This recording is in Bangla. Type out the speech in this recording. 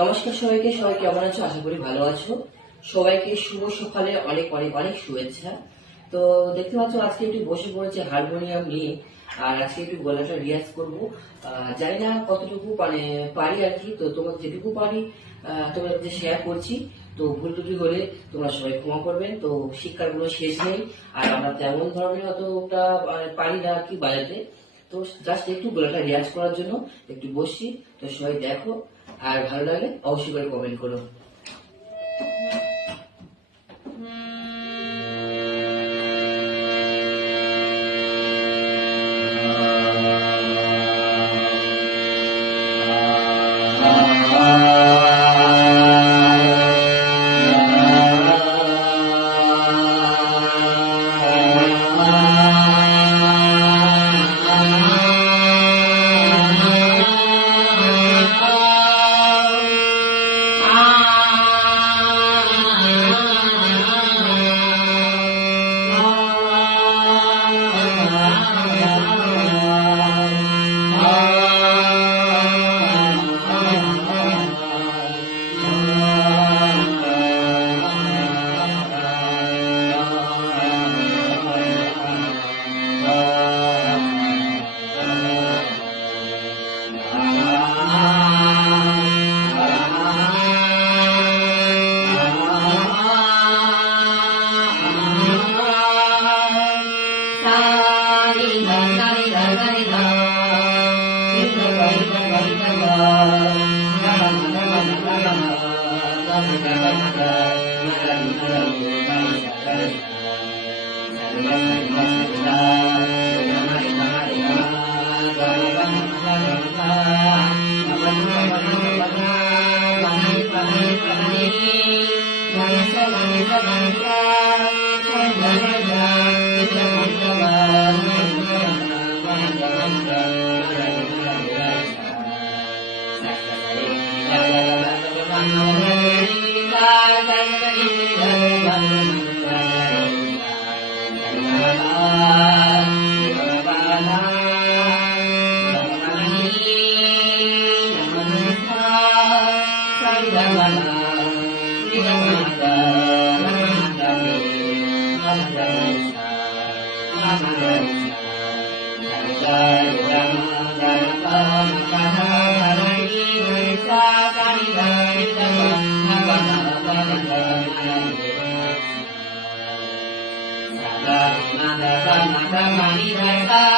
নমস্কার সবাইকে, সবাই কেমন আছো? আশা করি ভালো আছো। সবাইকে শুভ সকালে অনেক অনেক অনেক শুভেচ্ছা। তো দেখতে পাচ্ছ আজকে একটু বসে পড়েছে হারমোনিয়াম নিয়ে, আর আজকে একটু গলাটা রিয়াজ করবো। জানি না কতটুকু পারি আর কি। তো তোমার যেটুকু পারি তোমার কাছে শেয়ার করছি। তো ভুল ত্রুটি হলে তোমরা সবাই ক্ষমা করবেন। তো শিক্ষার কোনো শেষ নেই, আর আমরা তেমন ধরনের অতটা পারি না আর কি বাজাতে। তো জাস্ট একটু গলাটা রিয়াজ করার জন্য একটু বসছি। তো সবাই দেখো, আর ভালো লাগলে অবশ্যই করে কমেন্ট করো। Sa